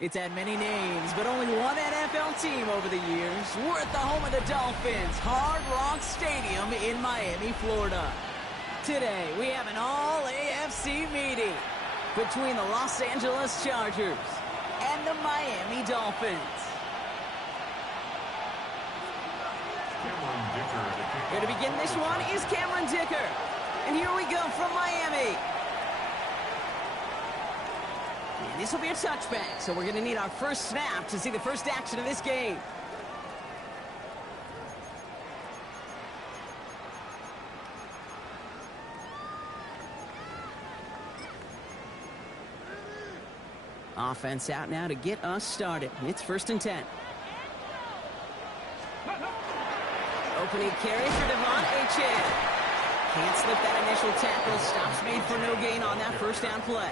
It's had many names, but only one NFL team over the years. We're at the home of the Dolphins, Hard Rock Stadium in Miami, Florida. Today, we have an all-AFC meeting between the Los Angeles Chargers and the Miami Dolphins. Here to begin this one is Cameron Dicker. And here we go from Miami. And this will be a touchback, so we're going to need our first snap to see the first action of this game. Offense out now to get us started. It's 1st and 10. Opening carry for Devon Achane. Can't slip that initial tackle. Stops made for no gain on that first down play.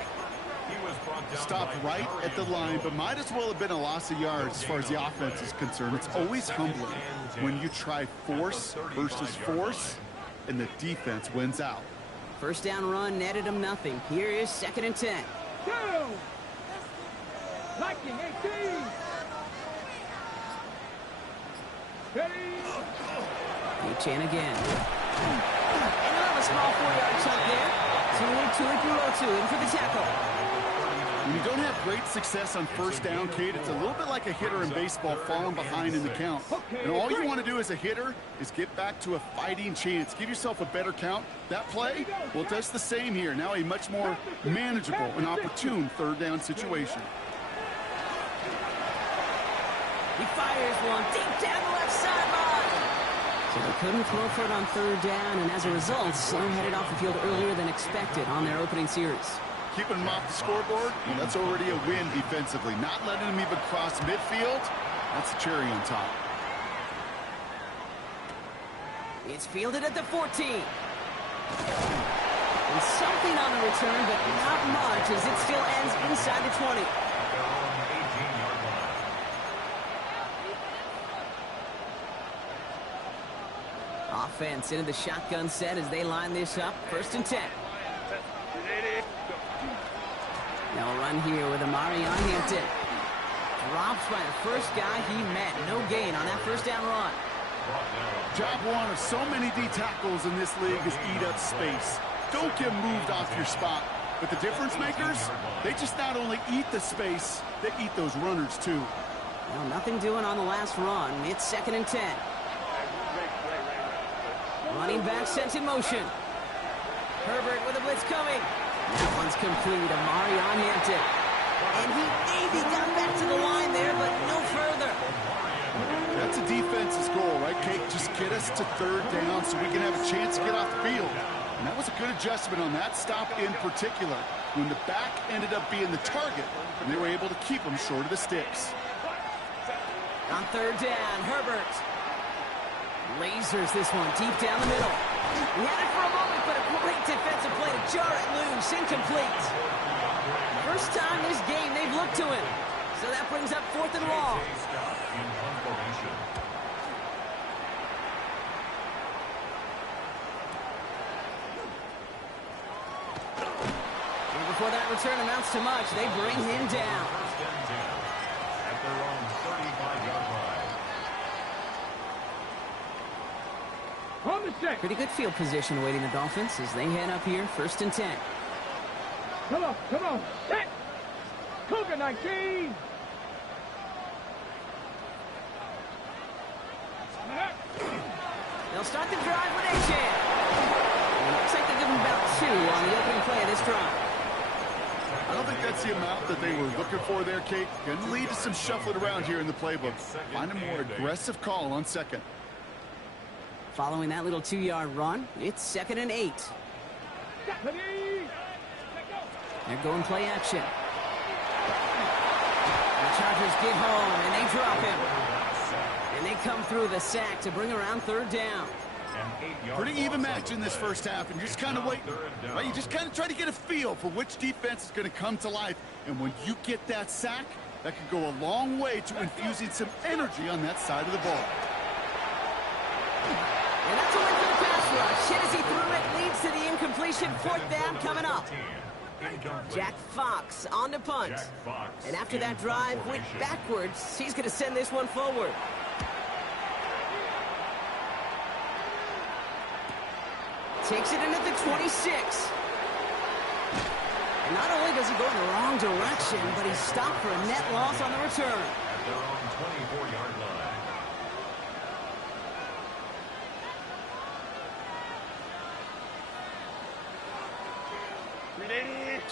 Stopped right at the line, but might as well have been a loss of yards as far as the offense is concerned. It's always humbling when you try force versus force, and the defense wins out. First down run netted him nothing. Here is 2nd and 10. Liking 18. Achane again. And he'll have a small 4-yard chunk there. Tuli in for the tackle. When you don't have great success on first down, Kate, it's a little bit like a hitter in baseball falling behind in the count. And all you want to do as a hitter is get back to a fighting chance. Give yourself a better count. That play, well, it does the same here. Now a much more manageable and opportune 3rd down situation. He fires one deep down the left sideline. So they couldn't throw for it on 3rd down, and as a result, they're headed off the field earlier than expected on their opening series. Keeping them off the scoreboard, well, that's already a win defensively. Not letting them even cross midfield, that's a cherry on top. It's fielded at the 14. And something on the return, but not much, as it still ends inside the 20. Offense into the shotgun set as they line this up. 1st and 10. They'll run here with Amari on Hampton. Drops by the first guy he met. No gain on that first down run. Job one of so many D tackles in this league is eat up space. Don't get moved off your spot. But the difference makers, they just not only eat the space, they eat those runners too. Well, nothing doing on the last run. It's 2nd and 10. Running back sent in motion. Herbert with a blitz coming. That one's complete. Amari on Hampton. And he maybe got back to the line there, but no further. That's a defense's goal, right, Kate? Just get us to 3rd down so we can have a chance to get off the field. And that was a good adjustment on that stop in particular, when the back ended up being the target, and they were able to keep him short of the sticks. On 3rd down, Herbert lasers this one deep down the middle. He had it for a moment, but a great defensive play to jar it loose. Incomplete. First time this game they've looked to him. So that brings up 4th and long. And before that return amounts to much, they bring him down. At their own 35-yard line. Pretty good field position awaiting the Dolphins as they head up here, 1st and 10. Come on. Set. Cougar 19. They'll start the drive with Achane. Looks like they give him about 2 on the opening play of this drive. I don't think that's the amount that they were looking for there, Kate. Can lead to some shuffling around here in the playbook. Find a more aggressive call on 2nd. Following that little 2-yard run, it's 2nd and 8. They're going play action. The Chargers get home, and they drop him. And they come through the sack to bring around 3rd down. Pretty even match in this first half, and you're just kind of waiting. Right? You just kind of try to get a feel for which defense is going to come to life. And when you get that sack, that could go a long way to infusing some energy on that side of the ball. And that's a win for the pass rush. Hit as he threw it, leads to the incompletion. 4th down coming up. Incomplete. Jack Fox on to punt. Jack Fox And after that in drive punt went formation. backwards, he's going to send this one forward. Takes it in at the 26. And not only does he go in the wrong direction, but he's stopped for a net loss on the return. At their own 24-yard line.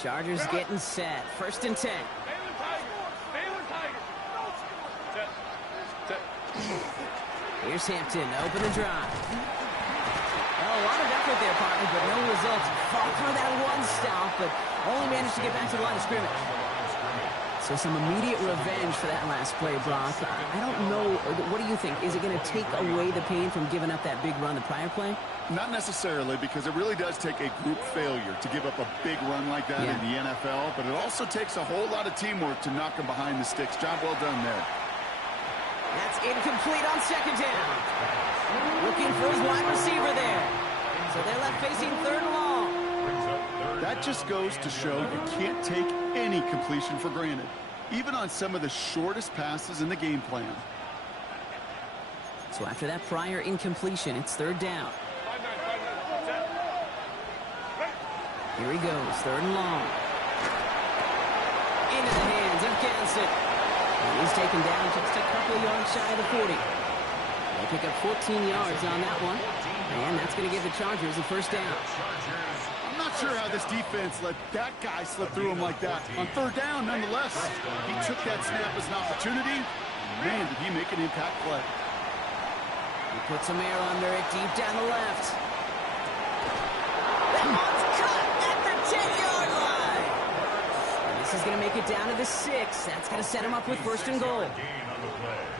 Chargers getting set. 1st and 10. Here's Hampton to open the drive. Well, a lot of effort there, partner, but no results. Fought for that one stop, but only managed to get back to the line of scrimmage. So some immediate revenge for that last play, Brock. I don't know. What do you think? Is it going to take away the pain from giving up that big run the prior play? Not necessarily, because it really does take a group failure to give up a big run like that in the NFL, but it also takes a whole lot of teamwork to knock them behind the sticks. Job well done there. That's incomplete on 2nd down. Looking for his wide receiver there. So they're left facing 3rd and long. That just goes to show you can't take any completion for granted, even on some of the shortest passes in the game plan. So after that prior incompletion, it's 3rd down. Here he goes, 3rd and long. Into the hands of Ganson. And he's taken down just a couple of yards shy of the 40. They pick up 14 yards on that one. And that's going to give the Chargers a 1st down. I'm not sure how this defense let that guy slip through him like that. On 3rd down, nonetheless, he took that snap as an opportunity. Man, did he make an impact play. He puts some air under it, deep down the left. That one's cut at the 10-yard line. And this is going to make it down to the 6. That's going to set him up with 1st and goal.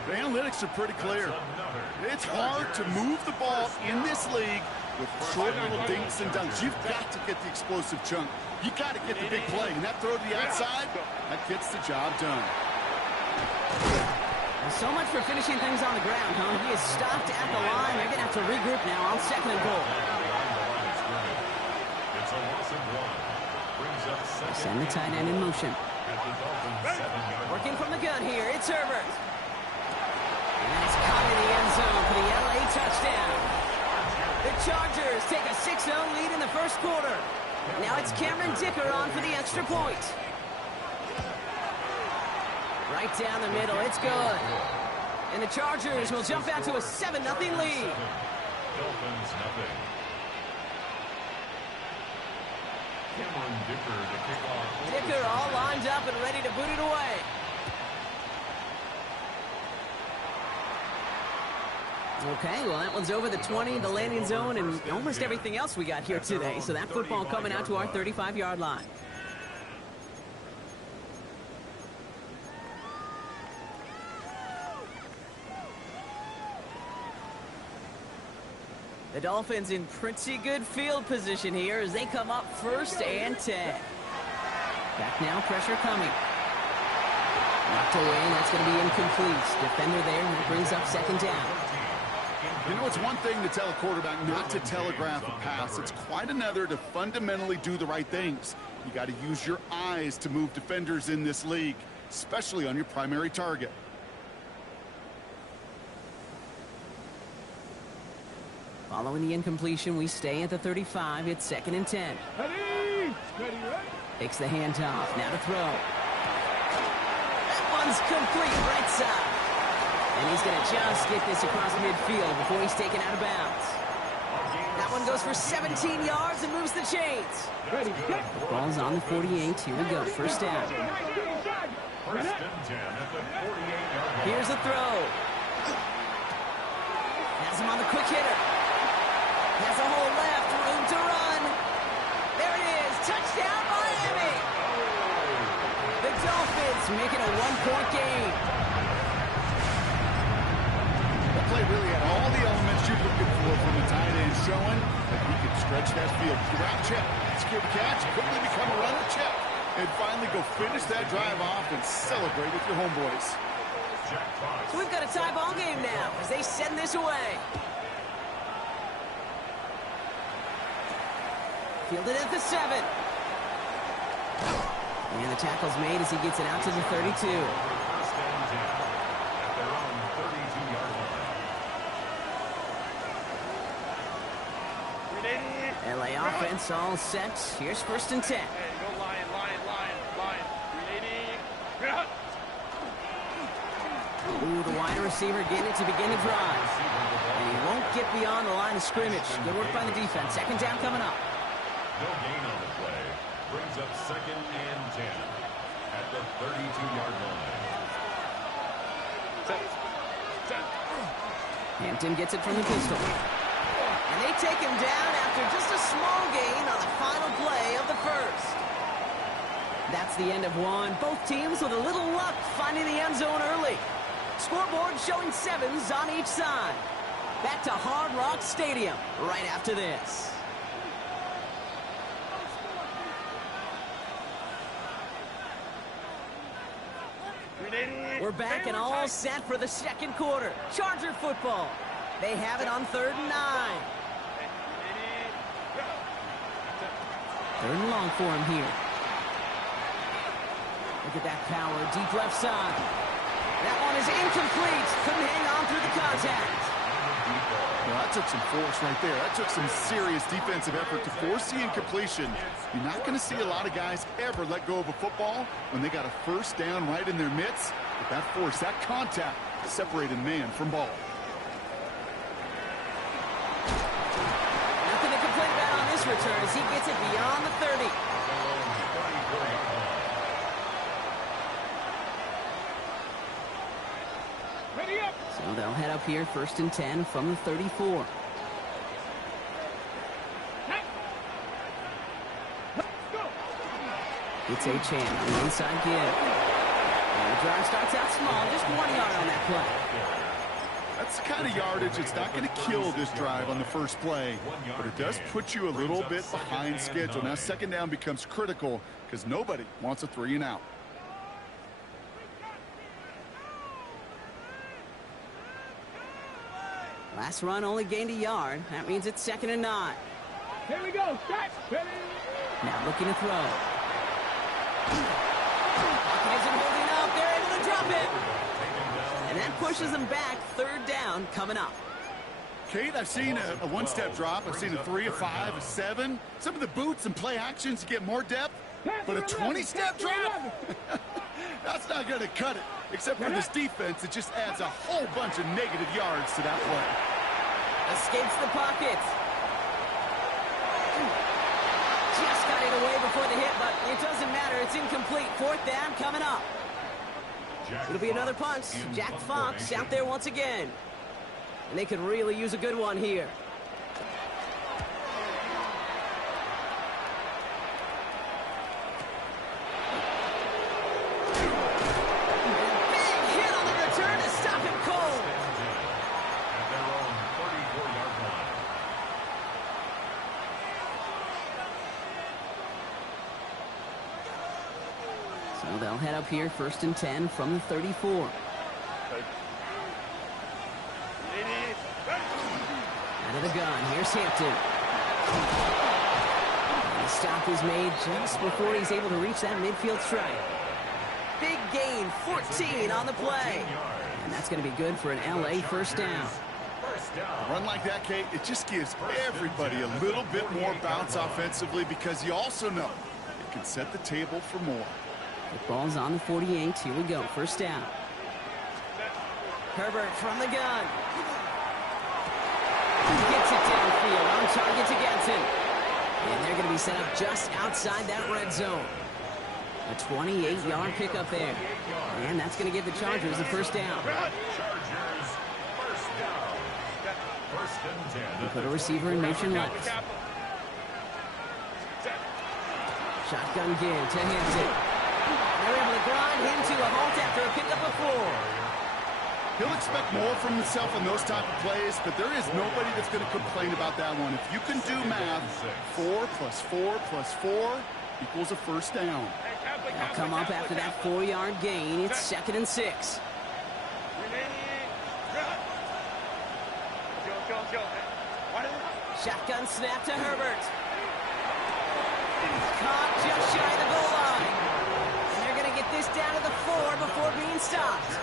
The analytics are pretty clear. It's hard to move the ball in this league with short little dinks and dunks. You've got to get the explosive chunk. You got to get the big play. And that throw to the outside, that gets the job done. So much for finishing things on the ground, huh? He is stopped at the line. They're going to have to regroup now on 2nd and goal. It's a loss of 1. Send the tight end in motion. At the Dolphins' 7-yard Working from the gun here, it's Herbert. And that's caught in the end zone for the LA touchdown. The Chargers take a 6-0 lead in the 1st quarter. Now it's Cameron Dicker on for the extra point. Right down the middle, it's good. And the Chargers will jump out to a 7-0 lead. Dolphins nothing. Cameron Dicker to kick off. Dicker all lined up and ready to boot it away. Okay, well, that one's over the 20, the landing zone, and almost everything else we got here today. So that football coming out to our 35-yard line. The Dolphins in pretty good field position here as they come up 1st and 10. Back now, pressure coming. Knocked away, and that's going to be incomplete. Defender there, and that brings up 2nd down. You know, it's one thing to tell a quarterback not to telegraph a pass. It's quite another to fundamentally do the right things. You got to use your eyes to move defenders in this league, especially on your primary target. Following the incompletion, we stay at the 35. It's 2nd and 10. Takes the handoff. Now to throw. That one's complete right side. And he's going to just get this across midfield before he's taken out of bounds. That one goes for 17 yards and moves the chains. Ball's on the 48. Here we go. 1st down. Here's the throw. Has him on the quick hitter. Has a hole left. Room to run. There it is. Touchdown, Miami. The Dolphins make it a 1-point game. Play really had all the elements you're looking for from a tight end, showing that he can stretch that field. Grab check, secure the catch, quickly become a runner check, and finally go finish that drive off and celebrate with your homeboys. So we've got a tie ball game now as they send this away. Fielded at the 7. And the tackle's made as he gets it out to the 32. First and 10 at their own 32-yard line. LA offense all set. Here's first and 10. Hey, go line. Ooh, the wide receiver getting it to begin the drive. And he won't get beyond the line of scrimmage. Good work by the defense. Second down coming up. No gain on the play. Brings up second and 10 at the 32-yard line. Hampton gets it from the pistol. And they take him down after just a small gain on the final play of the first. That's the end of one. Both teams with a little luck finding the end zone early. Scoreboard showing 7s on each side. Back to Hard Rock Stadium right after this. We're back and all set for the second quarter. Charger football. They have it on 3rd and 9. 3rd and long for him here. Look at that power, deep left side. That one is incomplete. Couldn't hang on through the contact. Well, that took some force right there. That took some serious defensive effort to force the incompletion. You're not going to see a lot of guys ever let go of a football when they got a first down right in their midst. But that force, that contact, separated man from ball. Nothing to complain about on this return as he gets it beyond the 30. So they'll head up here, 1st and 10 from the 34. It's a chance on the inside give. And the drive starts out small, just 1 yard on that play. That's the kind of yardage it's not going to kill this drive on the first play, but it does put you a little bit behind schedule. Now second down becomes critical because nobody wants a 3 and out. Last run only gained a yard. That means it's 2nd and 9. Here we go. Start. Now looking to throw. Pocket isn't holding up. They're able to drop it. And that pushes them back. 3rd down coming up. Kate, I've seen a one-step drop. I've seen a 3, a 5, a 7. Some of the boots and play actions get more depth, but a 20-step drop? That's not going to cut it. Except for this defense, it just adds a whole bunch of negative yards to that play. Escapes the pocket. Just got it away before the hit, but it doesn't matter. It's incomplete. 4th down coming up. It'll be another punt. Jack Fox out there once again. And they could really use a good one here. So they'll head up here, 1st and 10 from the 34. Out of the gun, here's Hampton. And the stop is made just before he's able to reach that midfield strike. Big gain, 14 on the play. And that's going to be good for an LA first down. A run like that, Kate, it just gives everybody a little bit more bounce offensively because you also know it can set the table for more. The ball's on the 48. Here we go. First down. Herbert from the gun. Gets it downfield. On target to Getson. And they're going to be set up just outside that red zone. A 28-yard pickup there. And that's going to give the Chargers the first down. They put a receiver in motion left. Shotgun give to Hampton. They're able to grind him to a halt after a pickup of 4. He'll expect more from himself on those type of plays, but there is nobody that's going to complain about that one. If you can do math, 4 plus 4 plus 4 equals a first down. They'll come up after that 4-yard gain. It's 2nd and 6. Shotgun snap to Herbert. Caught just shy of the goal line. this down to the 4 before being stopped.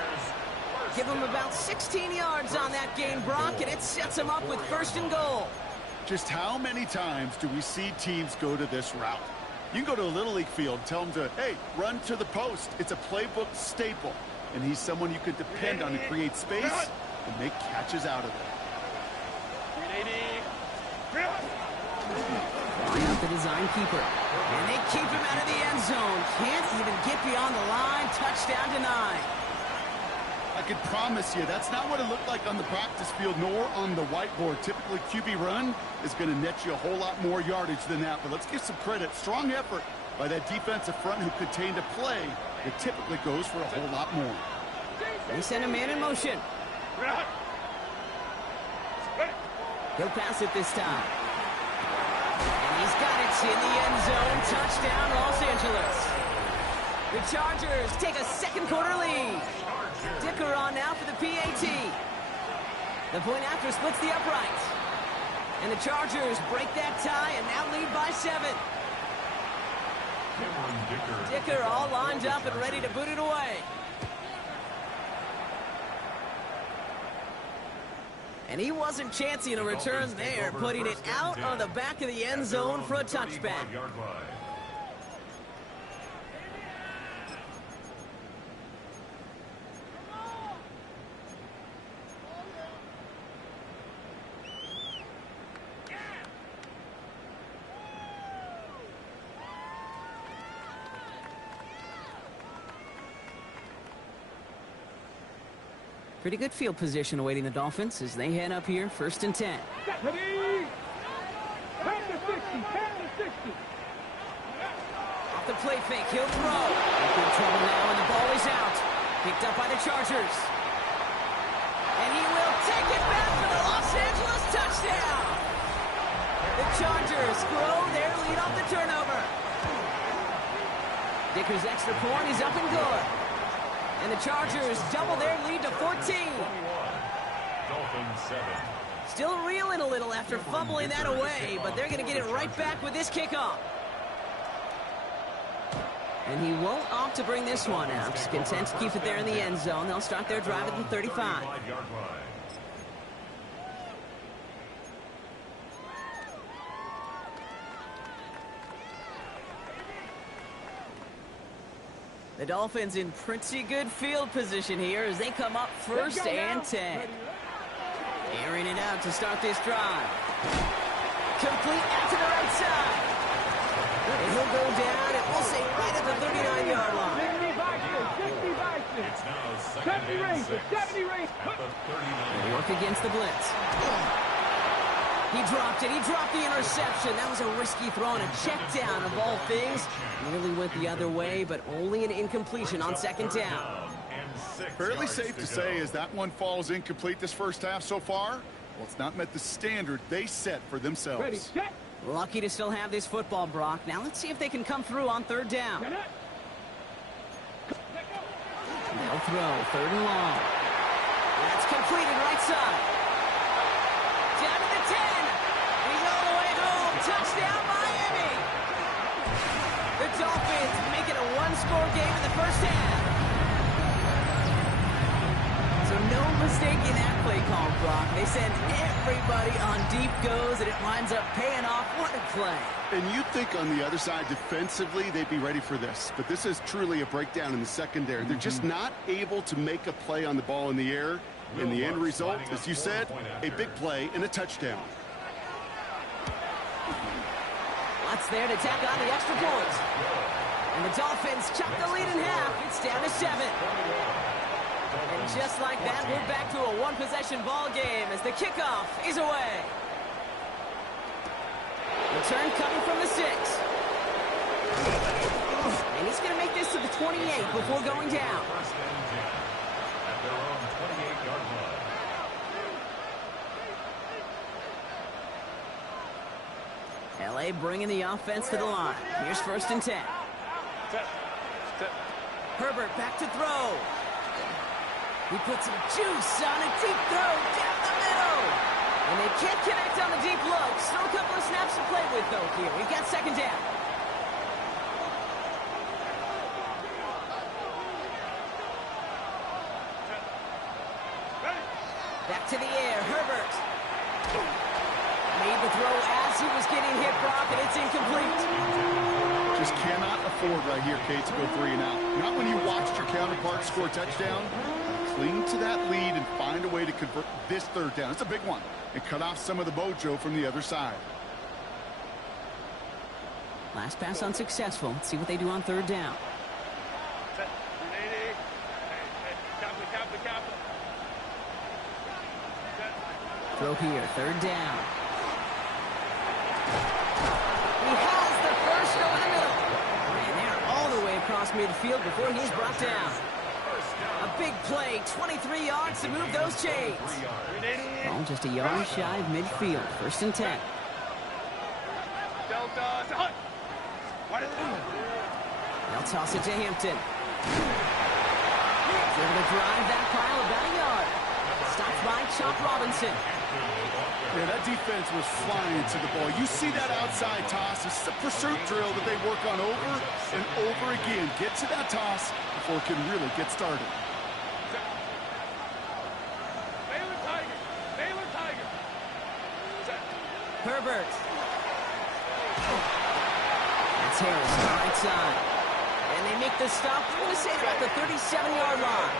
Give him about 16 yards on that gain, Brock, and it sets him up with 1st and goal. Just how many times do we see teams go to this route? You can go to a Little League field, tell them to, hey, run to the post. It's a playbook staple, and he's someone you could depend on to create space and make catches out of it. Line up the design keeper, and they keep him out of the end zone. Can't even get beyond the line. Touchdown denied. I can promise you that's not what it looked like on the practice field nor on the whiteboard. Typically, QB run is going to net you a whole lot more yardage than that. But let's give some credit. Strong effort by that defensive front who contained a play that typically goes for a whole lot more. They send a man in motion. He'll pass it this time. And he's got it in the end zone. Touchdown, Los Angeles. The Chargers take a second quarter lead. Dicker on now for the PAT. The point after splits the uprights. And the Chargers break that tie and now lead by 7. Dicker all lined up and ready to boot it away. And he wasn't chancing a return there, putting it out on the back of the end zone for a touchback. Pretty good field position awaiting the Dolphins as they head up here, 1st and 10. 10 to 60, 10 to 60. Off the play fake, he'll throw. In good trouble now, and the ball is out. Picked up by the Chargers. And he will take it back for the Los Angeles touchdown. The Chargers grow their lead off the turnover. Dicker's extra point is up and good. And the Chargers double their lead to 14. Dolphins 7. Still reeling a little after fumbling that away, but they're going to get it right back with this kickoff. And he won't opt to bring this one out. He's content to keep it there in the end zone. They'll start their drive at the 35. The Dolphins in pretty good field position here as they come up 1st and 10. Airing it out to start this drive. Complete out to the right side. And he'll go down, and we'll say right at the 39-yard line. 70 range. They work against the blitz. He dropped it. He dropped the interception. That was a risky throw and a check down of all things. Nearly went the other way, but only an incompletion on 2nd down. Fairly safe to say as that one falls incomplete this first half so far, well, it's not met the standard they set for themselves. Ready, set. Lucky to still have this football, Brock. Now let's see if they can come through on 3rd down. They'll throw 3rd and long. That's completed right side. Down to the 10. He's all the way home. Touchdown, Miami. The Dolphins make it a 1-score game in the first half. So no mistaking that play call, Brock. They send everybody on deep goes, and it winds up paying off. What a play. And you'd think on the other side defensively they'd be ready for this. But this is truly a breakdown in the secondary. They're just not able to make a play on the ball in the air. And the end result, as you said, a big play and a touchdown. Watts there to tack on the extra point. And the Dolphins chop the lead in half. It's down to 7. And just like that, we're back to a one-possession ball game as the kickoff is away. Return coming from the 6. And he's going to make this to the 28 before going down. At their own 28-yard line. LA bringing the offense to the line. Here's 1st and 10. Herbert back to throw. He puts some juice on a deep throw down the middle. And they can't connect on the deep look. Still a couple of snaps to play with, though, here. We've got 2nd down. Back to the air, Herbert. Made the throw as he was getting hit, Brock, and it's incomplete. Just cannot afford right here, Kate, to go 3 and out. Not when you watched your counterpart score a touchdown. Cling to that lead and find a way to convert this 3rd down. It's a big one. And cut off some of the mojo from the other side. Last pass unsuccessful. Let's see what they do on 3rd down. Throw here, 3rd down. He has the first over the middle. And they're all the way across midfield before he's brought down. A big play, 23 yards to move those chains. Ball just a yard shy of midfield. 1st and 10. They'll toss it to Hampton. He's able to drive that pile about a yard. Stopped by Chop Robinson. Yeah, that defense was flying to the ball. You see that outside toss. It's a pursuit drill that they work on over and over again. Get to that toss before it can really get started. Herbert. That's Harris on the right side. And they make the stop, I'm going to say about the 37-yard line.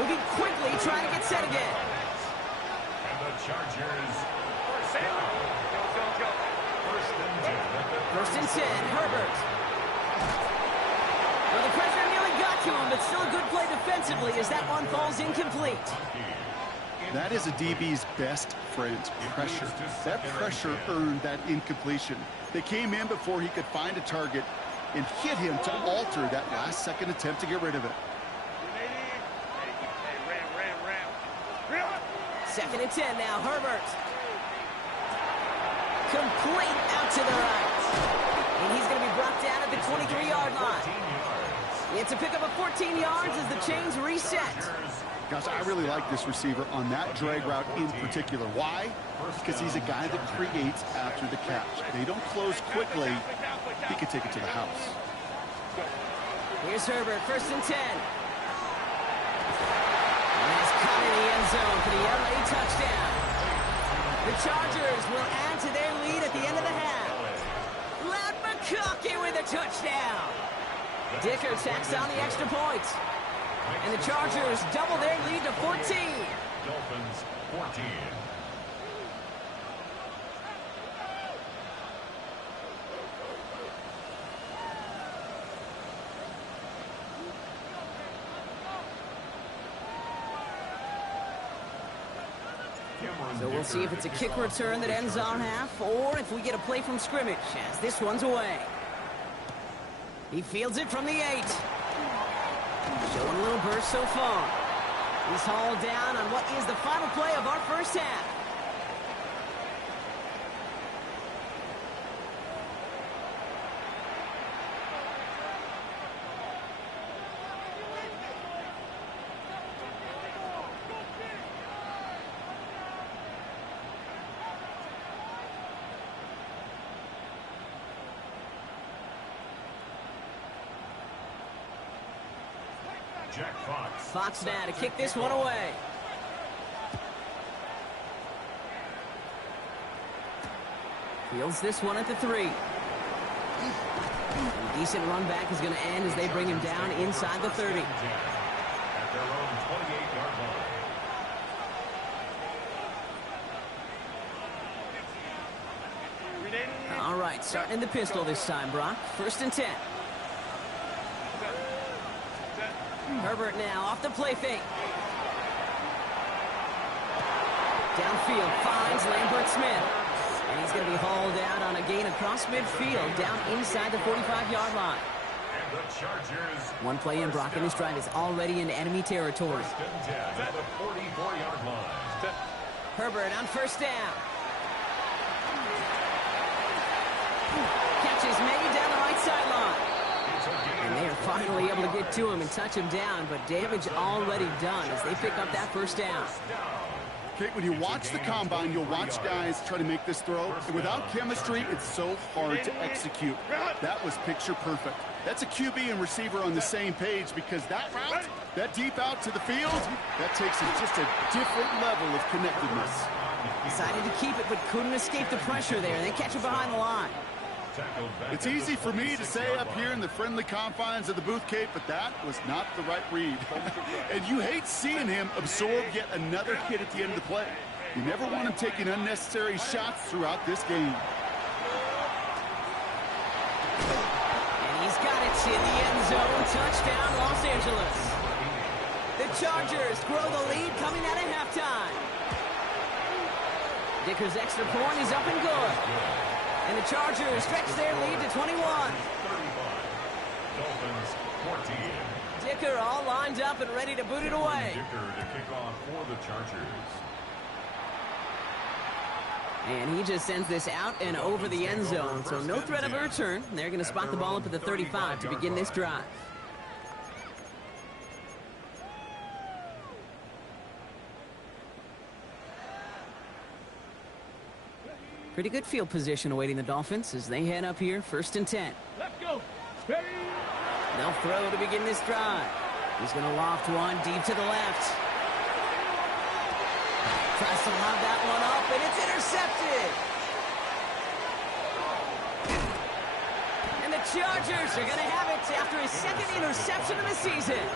Moving quickly, trying to get set again. And the Chargers. First and 10, Herbert. Well, the pressure nearly got to him, but still a good play defensively as that one falls incomplete. That is a DB's best friend, pressure. That pressure earned that incompletion. They came in before he could find a target and hit him to alter that last-second attempt to get rid of it. 2nd and 10 now, Herbert. Complete out to the right. And he's going to be brought down at the 23-yard line. It's a pickup of 14 yards as the chains reset. Gosh, I really like this receiver on that drag route in particular. Why? Because he's a guy that creates after the catch. They don't close quickly. He could take it to the house. Here's Herbert, 1st and 10. And he's caught in the end zone for the LA touchdown. The Chargers will add to their lead at the end of the half. Loud McConkey with a touchdown. Dicker tacks on the extra point. And the Chargers double their lead to 14. Dolphins 14. So we'll see if it's a kick return that ends on half, or if we get a play from scrimmage, as this one's away. He fields it from the 8. Showing a little burst so far. He's hauled down on what is the final play of our first half. Jack Fox. Fox now to kick this one away. Fields this one at the 3. And a decent run back is going to end as they bring him down inside the 30. At their own 28-yard line. All right, starting in the pistol this time, Brock. 1st and 10. Herbert now off the play fake. Downfield finds Lambert Smith. And he's going to be hauled out on a gain across midfield down inside the 45-yard line. And the Chargers. One play in, Brock, and this drive is already in enemy territory. 1st and 10 at the 44-yard line. Herbert on 1st down. Catch is made down the right sideline. And they are finally able to get to him and touch him down, but damage already done as they pick up that 1st down. Okay, when you watch the combine, you'll watch guys try to make this throw. And without chemistry, it's so hard to execute. That was picture perfect. That's a QB and receiver on the same page because that route, that deep out to the field, that takes just a different level of connectedness. Decided to keep it, but couldn't escape the pressure there. They catch it behind the line. It's easy for me to say up here in the friendly confines of the booth, Kate, but that was not the right read. And you hate seeing him absorb yet another hit at the end of the play. You never want him taking unnecessary shots throughout this game. And he's got it in the end zone. Touchdown, Los Angeles. The Chargers grow the lead coming out of halftime. Dicker's extra point is up and good. And the Chargers stretch their lead to 21. 35. Dolphins 14. Dicker all lined up and ready to boot it away. Dicker to kick off for the Chargers. And he just sends this out and over the end zone. So no threat of a return. They're going to spot the ball up at the 35 to begin this drive. Pretty good field position awaiting the Dolphins as they head up here, 1st and 10. Let's go. Ready. They'll throw to begin this drive. He's going to loft one deep to the left. Tries to lob that one up, and it's intercepted. And the Chargers are going to have it after his 2nd interception of the season.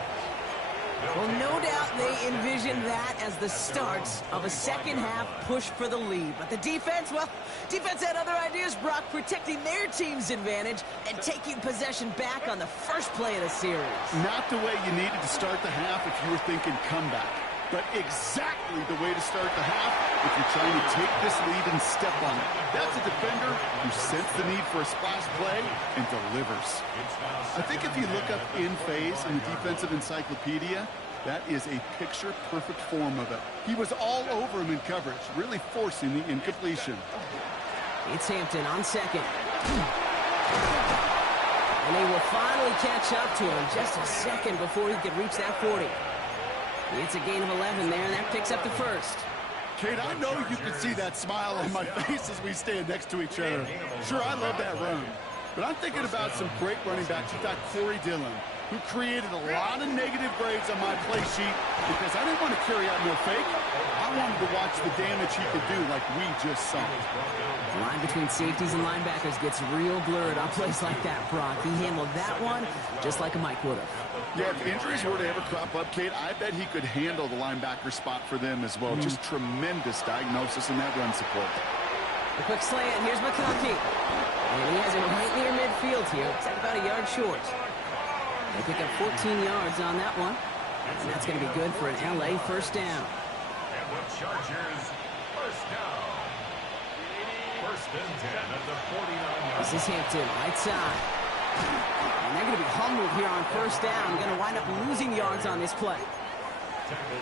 Well, no doubt they envisioned that as the start of a second-half push for the lead. But the defense, well, defense had other ideas, Brock, protecting their team's advantage and taking possession back on the first play of the series. Not the way you needed to start the half if you were thinking comeback, but exactly the way to start the half if you're trying to take this lead and step on it. That's a defender who sensed the need for a splash play and delivers. I think if you look up in phase in the defensive encyclopedia, that is a picture-perfect form of it. He was all over him in coverage, really forcing the incompletion. It's Hampton on 2nd. And they will finally catch up to him just a second before he could reach that 40. It's a gain of 11 there, and that picks up the 1st. Kate, I know you can see that smile on my face as we stand next to each other. Sure, I love that run. But I'm thinking about some great running backs. You've got Corey Dillon, who created a lot of negative grades on my play sheet because I didn't want to carry out no fake. I wanted to watch the damage he could do like we just saw. The line between safeties and linebackers gets real blurred on plays like that, Brock. He handled that one just like a Mike would have. Yeah, if injuries were to ever crop up, Kate, I bet he could handle the linebacker spot for them as well. Just tremendous diagnosis in that run support. A quick slant. Here's McConkey. And he has it right near midfield here. It's like about a yard short. They pick up 14 yards on that one. And that's going to be good for an LA first down. And the Chargers first down. 1st and 10 at the 49-yard. This is Hampton, right side. And they're going to be humbled here on 1st down. Going to wind up losing yards on this play.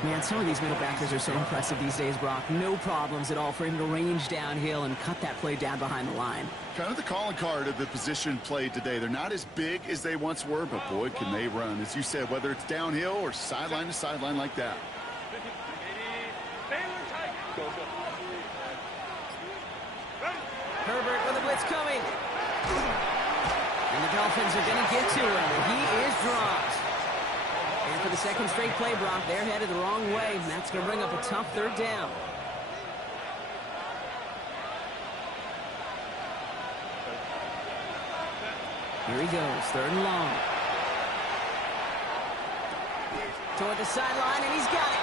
Man, some of these middle backers are so impressive these days, Brock. No problems at all for him to range downhill and cut that play down behind the line. Kind of the calling card of the position played today. They're not as big as they once were, but boy, can they run. As you said, whether it's downhill or sideline to sideline like that. Herbert with a blitz coming. And the Dolphins are going to get to him. He is dropped. And for the 2nd straight play, Brock, they're headed the wrong way, and that's going to bring up a tough 3rd down. Here he goes, 3rd and long. Toward the sideline, and he's got it.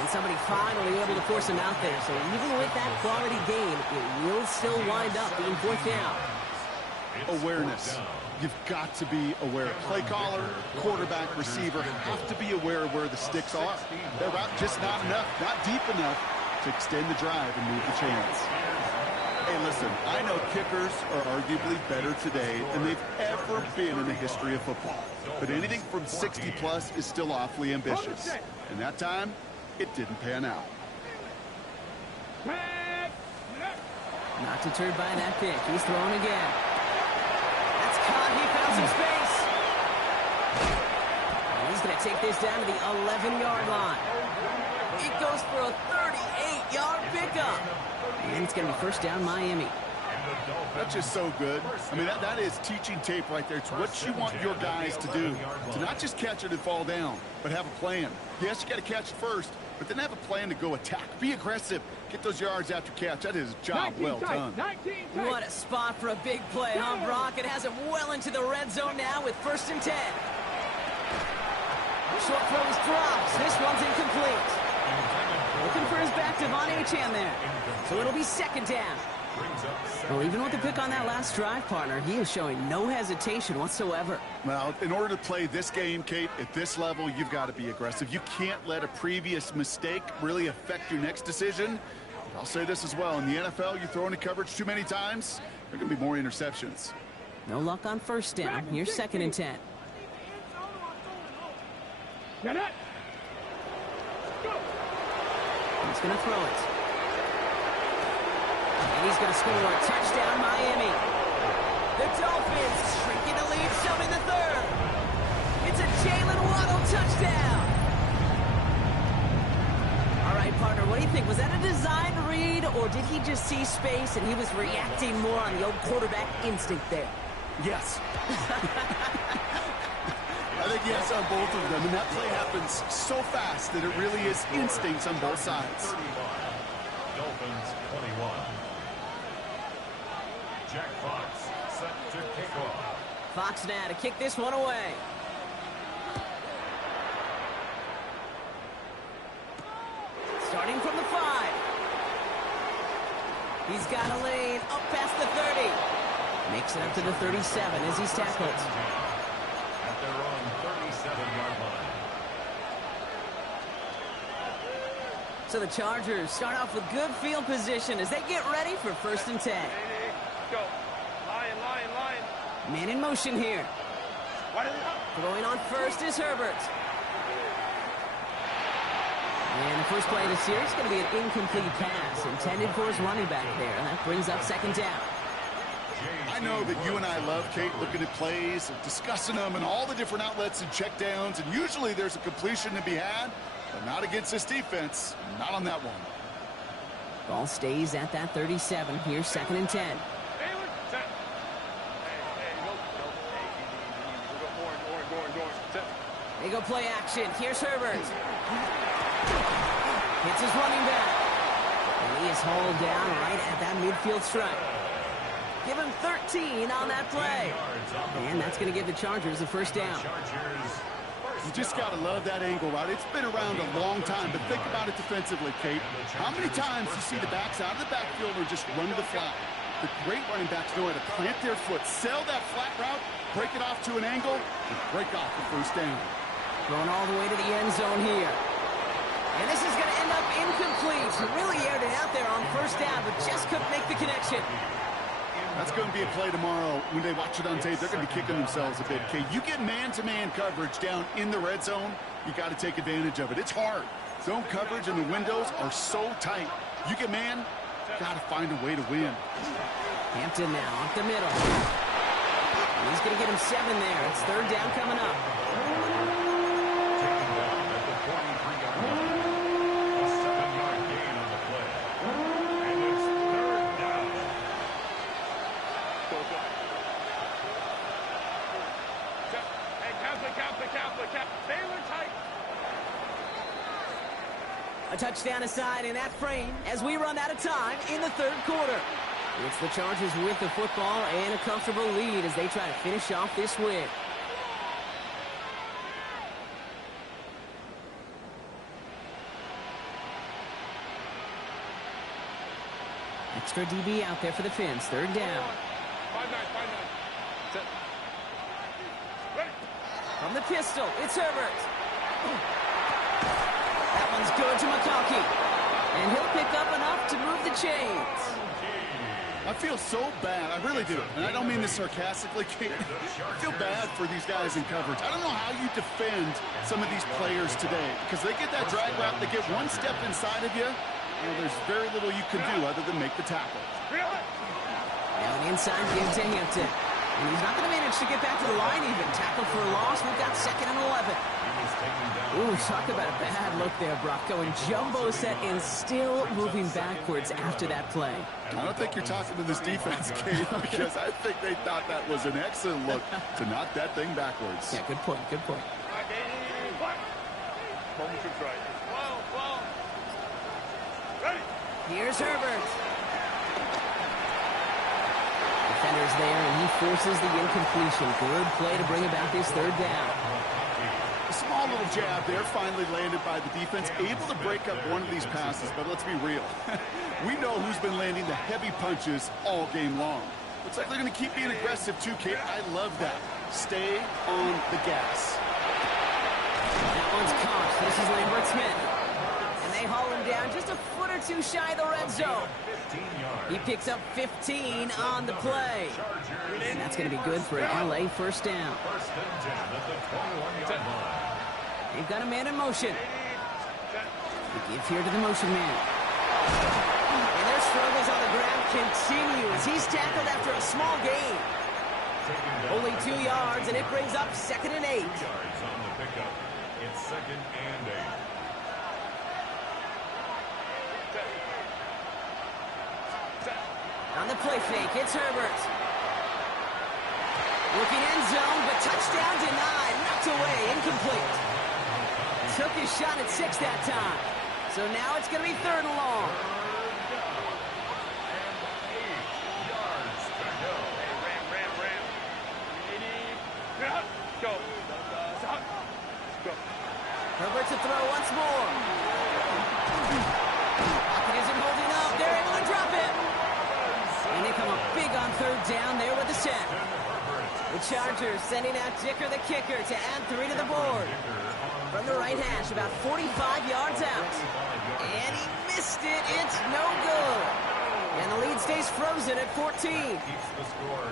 And somebody finally able to force him out there. So even with that quality gain, it will still wind up being 4th down. Awareness. You've got to be aware. Play caller, quarterback, receiver have to be aware of where the sticks are. They're just not enough, not deep enough to extend the drive and move the chains. Hey, listen, I know kickers are arguably better today than they've ever been in the history of football. But anything from 60-plus is still awfully ambitious. And that time, it didn't pan out. Not deterred by that pick. He's throwing again. That's caught. He found some space. And he's going to take this down to the 11-yard line. Kate goes for a 38-yard pickup. And it's going to be first down Miami. That's just so good. I mean, that is teaching tape right there. It's what you want your guys to do. To not just catch it and fall down, but have a plan. Yes, you got to catch it first, but then have a plan to go attack. Be aggressive. Get those yards after catch. That is a job well done. What a spot for a big play, huh, Brock? It has him well into the red zone now with 1st and 10. Short throws drops. This one's incomplete. Looking for his back, Devon Achane there. So it'll be 2nd down. Well, even with the pick on that last drive, partner, he is showing no hesitation whatsoever. Well, in order to play this game, Kate, at this level, you've got to be aggressive. You can't let a previous mistake really affect your next decision. But I'll say this as well. In the NFL, you throw into coverage too many times, there are going to be more interceptions. No luck on 1st down. Here's 2nd and 10. Get it. Go. He's going to throw it. And he's going to score a touchdown, Miami. The Dolphins shrinking the lead some in the 3rd. It's a Jalen Waddle touchdown. All right, partner, what do you think? Was that a design read, or did he just see space and he was reacting more on the old quarterback instinct there? Yes. I think yes on both of them, and that play happens so fast that it really is instincts on both sides. Dolphins 21. Jack Fox set to kick off. Fox now to kick this one away. Starting from the 5. He's got a lane up past the 30. Makes it up to the 37 as he's tackled. At their own 37-yard line. So the Chargers start off with good field position as they get ready for 1st and 10. Go. Lion. Man in motion here. Throwing on 1st is Herbert. And the first play of the series is going to be an incomplete pass intended for his running back there. And that brings up 2nd down. I know that you and I love, Kate, looking at plays, discussing them, and all the different outlets and checkdowns, and usually there's a completion to be had, but not against this defense. Not on that one. Ball stays at that 37. Here's 2nd and 10. They go play action. Here's Herbert. Hits his running back. And he is hauled down right at that midfield stripe. Give him 13 on that play. And that's going to give the Chargers the 1st down. You just got to love that angle, right? It's been around a long time, but think about it defensively, Kate. How many times you see the backs out of the backfield or just run the flat? The great running backs know how to plant their foot, sell that flat route, break it off to an angle, and break off the 1st down. Going all the way to the end zone here. And this is going to end up incomplete. Really aired it out there on 1st down, but just couldn't make the connection. That's going to be a play tomorrow. When they watch it on tape, they're going to be kicking themselves a bit. Okay, you get man-to-man coverage down in the red zone, you got to take advantage of it. It's hard. Zone coverage and the windows are so tight. You get man, got to find a way to win. Hampton now up the middle. He's going to get him 7 there. It's 3rd down coming up. Taken down at the 43-yard line. A 7-yard gain on the play. And it's 3rd down. A touchdown aside in that frame as we run out of time in the 3rd quarter. It's the Chargers with the football and a comfortable lead as they try to finish off this win. Extra DB out there for the Fins. 3rd down. 5-9. From the pistol, it's Herbert. That one's good to McConkey. And he'll pick up enough to move the chains. I feel so bad. I really do. And I don't mean this sarcastically, Kate. I feel bad for these guys in coverage. I don't know how you defend some of these players today because they get that drag route, they get one step inside of you, and there's very little you can do other than make the tackle. Now an inside give to Hampton. And he's not going to manage to get back to the line even. Tackle for a loss. We've got 2nd and 11. Ooh, talk about a bad look there, Brock. Going jumbo set and still moving backwards after that play. I don't think you're talking to this defense, Kate, because I think they thought that was an excellent look to knock that thing backwards. Yeah, good point, good point. Here's Herbert. Defender's there, and he forces the incompletion. Good play to bring about this 3rd down. A small little jab there, finally landed by the defense. Able to break up one of these passes, but let's be real. We know who's been landing the heavy punches all game long. Looks like they're going to keep being aggressive too, Kate. I love that. Stay on the gas. That one's caught. This is Lambert Smith. And they haul him down just a foot or two shy of the red zone. He picks up 15 on the play. And that's going to be good for an LA 1st down. They've got a man in motion. They give here to the motion man. And their struggles on the ground continue as he's tackled after a small gain. Only 2 yards, and it brings up 2nd and 8. It's 2nd and 8. On the play fake, it's Herbert. Looking end zone, but touchdown denied. Knocked away, incomplete. Took his shot at 6 that time. So now it's going to be 3rd and long. Herbert to throw once more. Pocket isn't holding up. They're able to drop it. And they come up big on 3rd down there with the set. The Chargers sending out Dicker the kicker to add 3 to the board. From the right hash, about 45 yards out. And he missed it. It's no good. And the lead stays frozen at 14.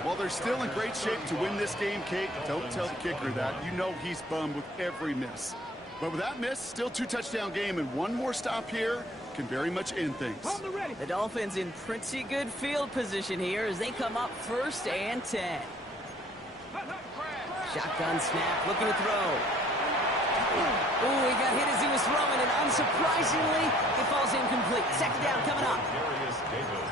Well, they're still in great shape to win this game, Kate. Don't tell the kicker that. You know he's bummed with every miss. But with that miss, still 2-touchdown game, and one more stop here can very much end things. The Dolphins in pretty good field position here as they come up 1st and 10. Shotgun snap, looking to throw. Ooh, he got hit as he was throwing, and unsurprisingly, it falls incomplete. 2nd down coming up.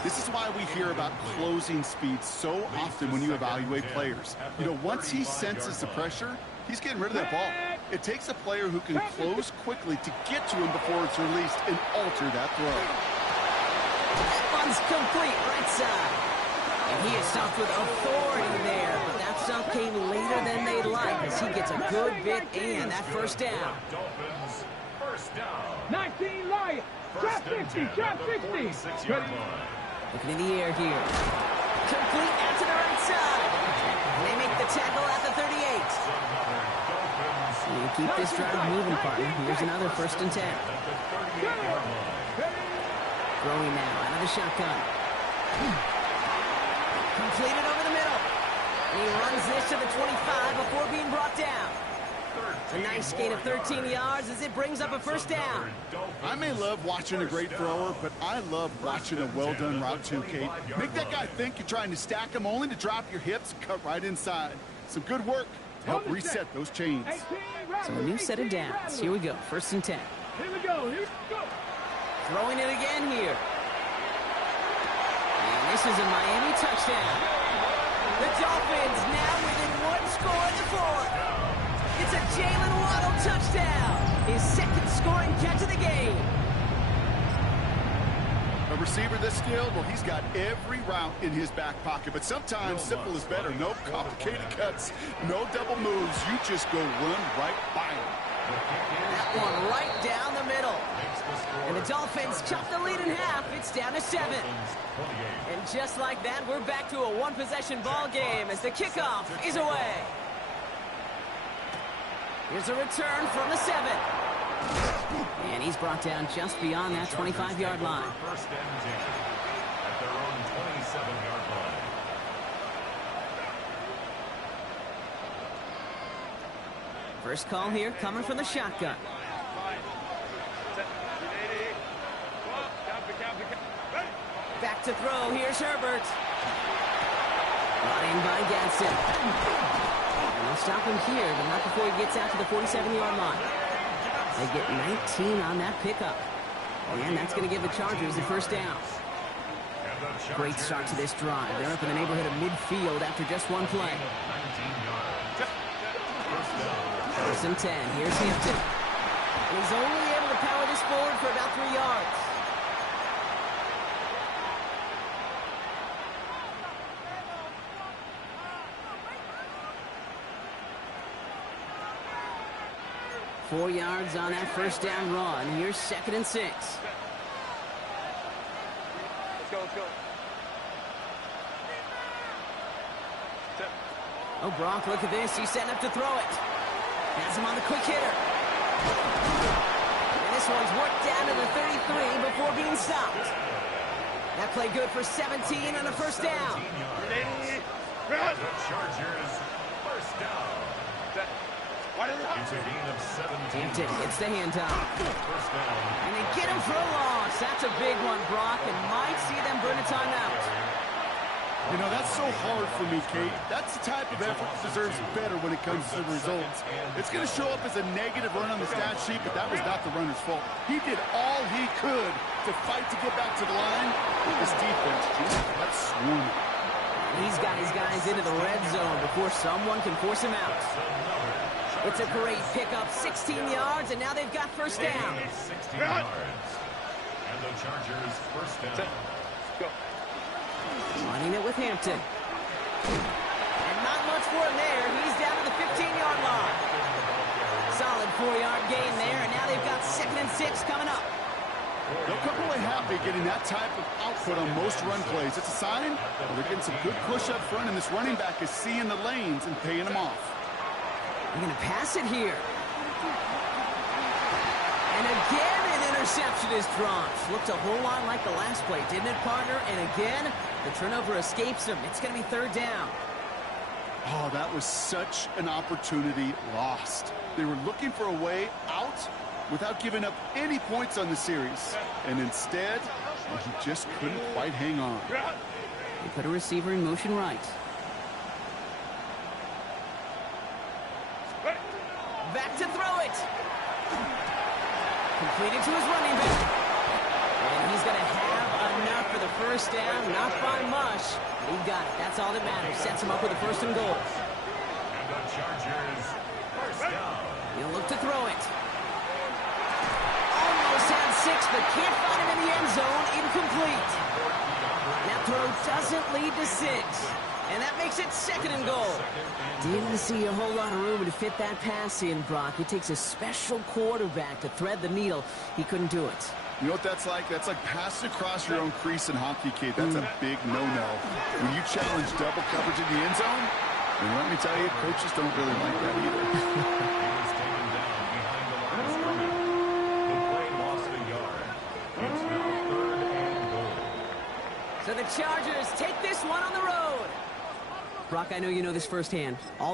This is why we hear about closing speed so often when you evaluate players. You know, once he senses the pressure, he's getting rid of that ball. It takes a player who can close quickly to get to him before it's released and alter that throw. One's complete, right side. And he is stopped with authority there, but that stop came later than they'd like as he gets a good bit and that 1st down. Dolphins, 1st down. 19 Lions. Shot 50, shot 60. Looking in the air here. Complete out to the right side. And they make the tackle at the 38. You keep this drive moving, partner. Here's another 1st and 10. Throwing now out of the shotgun. Completed over the middle. And he runs this to the 25 before being brought down. A nice gain of 13 yards as it brings up a 1st down. I may love watching a great thrower, but I love watching a well-done route too, Kate. Make that guy think you're trying to stack him only to drop your hips and cut right inside. Some good work to help reset those chains. So a new set of downs. Here we go, 1st and 10. Here we go, here we go. Throwing it again here. And this is a Miami touchdown. The Dolphins now within 1 score in the 4th. It's a Jalen Waddle touchdown. His 2nd scoring catch of the game. A receiver this skilled, well, he's got every route in his back pocket. But sometimes simple is better. No complicated cuts, no double moves. You just go run right by him. That one right down the middle. And the Dolphins chop the lead in half. It's down to 7. And just like that, we're back to a 1-possession ball game as the kickoff is away. Here's a return from the 7. And he's brought down just beyond that 25-yard line. 1st and 10 at their own 27-yard line. First call here coming from the shotgun. Back to throw. Here's Herbert. Brought in by Gadsden. And they'll stop him here, but not before he gets out to the 47-yard line. They get 19 on that pickup. And that's going to give the Chargers the first down. Great start to this drive. They're up in the neighborhood of midfield after just one play. First and 10. Here's Hampton. And he's only able to power this forward for about 3 yards. Four yards on that first down run. Here's 2nd and 6. Let's go, let's go. Oh, Brock, look at this. He's setting up to throw it. Has him on the quick hitter. And this one's worked down to the 33 before being stopped. That play good for 17 on a first down. The Chargers first down. It's a gain of 17. Hampton gets the handoff. First down. And they get him for a loss. That's a big one, Brock, and might see them burn a timeout. You know, that's so hard for me, Kate. That's the type of effort that deserves better when it comes to the results. It's going to show up as a negative run on the stat sheet, but that was not the runner's fault. He did all he could to fight to get back to the line, but this defense just got swarming. He's got his guys into the red zone before someone can force him out. It's a great pickup, 16 yards, and now they've got first down. 16 yards. And the Chargers first down. Go. Running it with Hampton. And not much for him there. He's down to the 15-yard line. Solid 4-yard gain there, and now they've got 2nd and 6 coming up. They'll come away happy getting that type of output on most run plays. It's a sign that they're getting some good push up front, and this running back is seeing the lanes and paying them off. They're going to pass it here. And again, an interception is dropped. Looked a whole lot like the last play, didn't it, partner? And again, the turnover escapes him. It's going to be 3rd down. Oh, that was such an opportunity lost. They were looking for a way out without giving up any points on the series. And instead, he just couldn't quite hang on. They put a receiver in motion right. Back to throw it. Completed to his running back. And he's going to have enough for the first down. Not by much, but he got it. That's all that matters. Sets him up with a 1st and goal. And the Chargers first down. He'll look to throw it. Almost had 6, but can't find him in the end zone. Incomplete. That throw doesn't lead to 6. And that makes it 2nd and goal. Didn't see a whole lot of room to fit that pass in, Brock. It takes a special quarterback to thread the needle. He couldn't do it. You know what that's like? That's like passing across your own crease in hockey, Kate. That's a big no-no. When you challenge double coverage in the end zone, and let me tell you, coaches don't really like that either. He was taken down behind the line of scrimmage. The play lost a yard. It's now 3rd and goal. So the Chargers take this one on the road. Brock, I know you know this firsthand. All the way